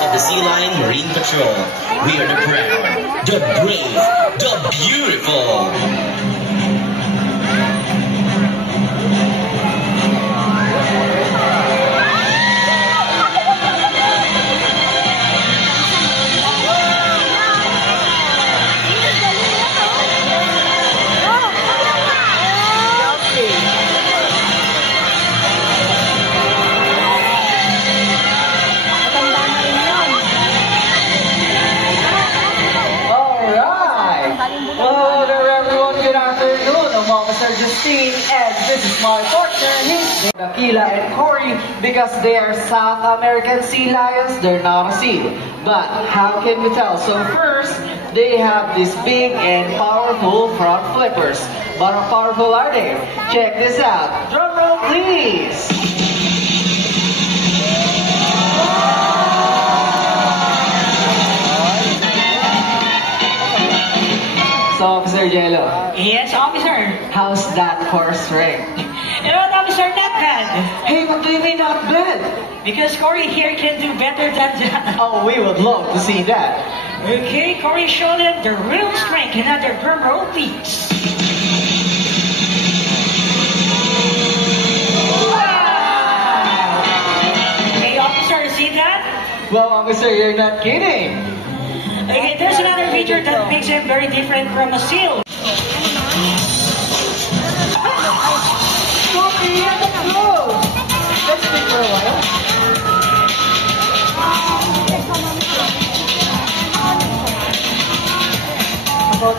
Of the Sea Lion Marine Patrol. We are the proud, the brave, the beautiful. Justine, and this is my partner, he's Akila and Corey, because they are South American sea lions. They're not a seal, but how can we tell? So first, they have these big and powerful front flippers. But how powerful are they? Check this out. Drum roll, please. So, Officer Jello. Yes, officer. How's that horse ring? You know what, officer, not bad. Hey, what do you mean not bad? Because Corey here can do better than that. Oh, we would love to see that. Okay, Corey showed them the real strength. Another drum roll, please. Wow! Hey, officer, see that? Well, officer, you're not kidding. Okay, there's another feature that makes him very different from a seal. Sophie, let's go! Let's stay for a while. About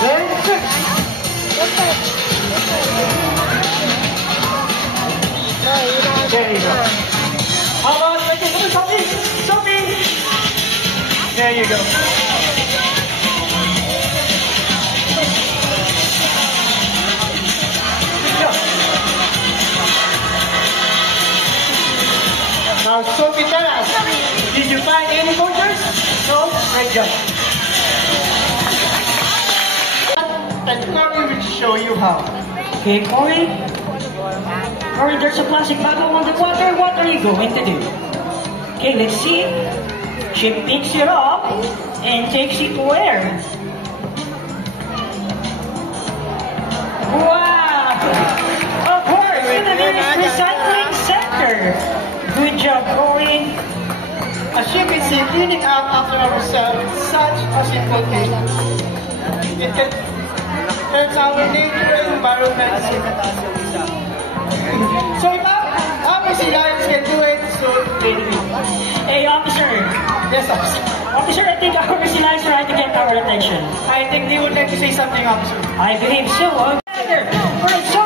very good. There you go. How about Sophie? Sophie! There you go. Now, Sophie, tell us, did you find any poachers? No? Great job. And Corey will show you how. Okay, Corey. Corey, there's a plastic bottle on the water. What are you going to do? Okay, let's see. She picks it up and takes it where? Wow! Of course, in the recycling center. Good job, Corey. As you can see, cleaning up after ourselves is such a simple thing. It can hurt our nature and environment. So if obviously lions can do it, so they do it. Hey, officer. Yes, officer. Officer, I think our lions are trying to get our attention. I think they would like to say something, officer. I believe so. For example,